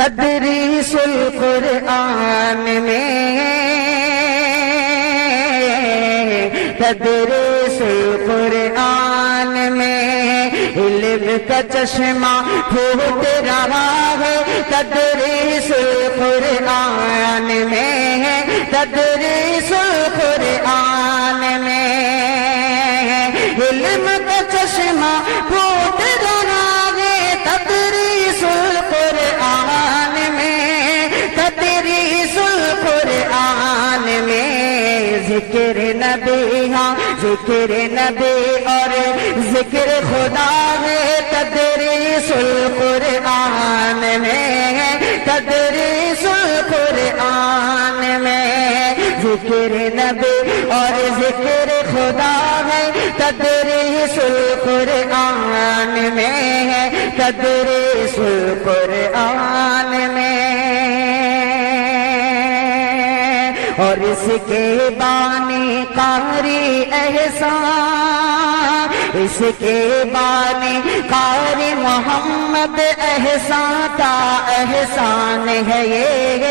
تدریس القرآن میں، تدریس القرآن میں علم کا چشمہ پھوٹ رہا ہے، تدریس القرآن میں، تدریس القرآن میں علم کا چشمہ پھوٹ رہا ہے، تدریس القرآن میں، تدریس القرآن میں ذکر نبی، ہاں ذکر نبی اور ذکر خدا ہے، تدریس القرآن میں، تدریس القرآن میں ذکر نبی اور ذکر خدا ہے، تدریس القرآن میں، تدریس القرآن میں۔ اور اس کے بانی قاری احسان، اس کے بانی قاری محمد احسان کا احسان ہے یہ،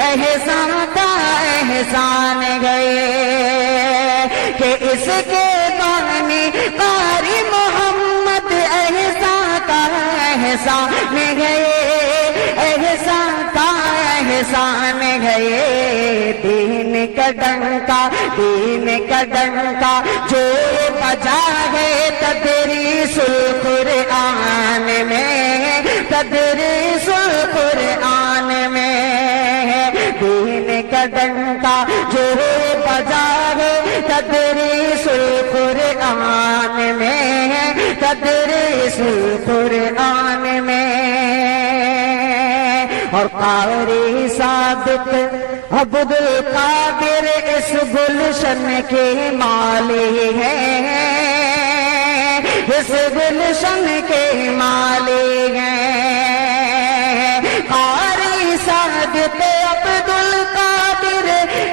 احسان کا احسان ہے کہ اس کے بانی قاری محمد احسان کا احسان ہے، احسان کا احسان ہے، دین کا ڈنکا، دین کا ڈنکا جو بجا ہے، تدریس القرآن میں، تدریس القرآن میں دین کا ڈنکا جو بجا ہے، تدریس القرآن میں، تدریس القرآن میں۔ اور قاری صادق عبد القادر اس گلشن کے مالی ہیں، اس گلشن کے مالی ہیں، قاری صادق عبد القادر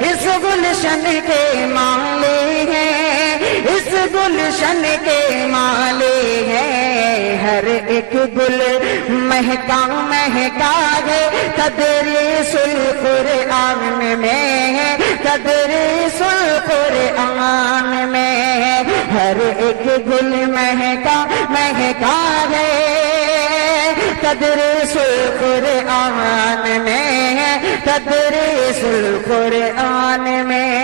اس گلشن کے مالی ہیں، اس گلشن کے مالی ہیں، ہر ایک گل مہکا مہکا ہے، تدریس القرآن میں، تدریس القرآن میں ہر ایک گل مہکا مہکا ہے، تدریس القرآن میں، تدریس القرآن میں۔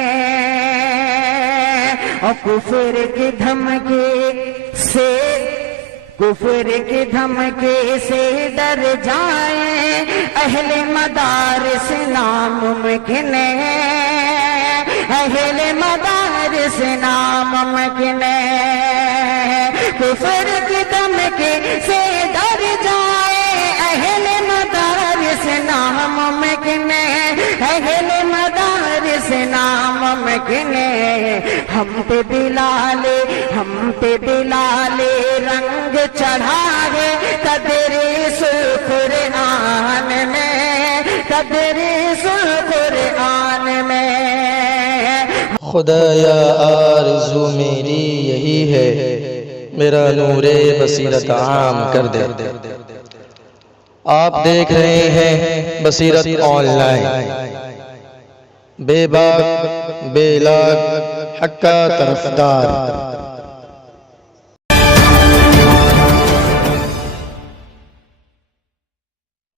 اور کفر کی دھمکی سے، کفر کی دھمکی سے ڈر جائیں اہل مدارس ناممکن ہے، اہل مدارس ناممکن ہے، کفر کی دھمکی سے ڈر جائیں اہل مدارس ناممکن ہے، اہل مدارس ناممکن ہے، ہم پہ بلال، ہم پہ بلال رنگ چڑھا ہے، تدریس القرآن میں، تدریس القرآن میں۔ خدایا آرزو میری یہی ہے، میرا نور بصیرت عام کر دے۔ آپ دیکھ رہے ہیں بصیرت آن لائن، بے باک بے لاگ حق کا طرفدار،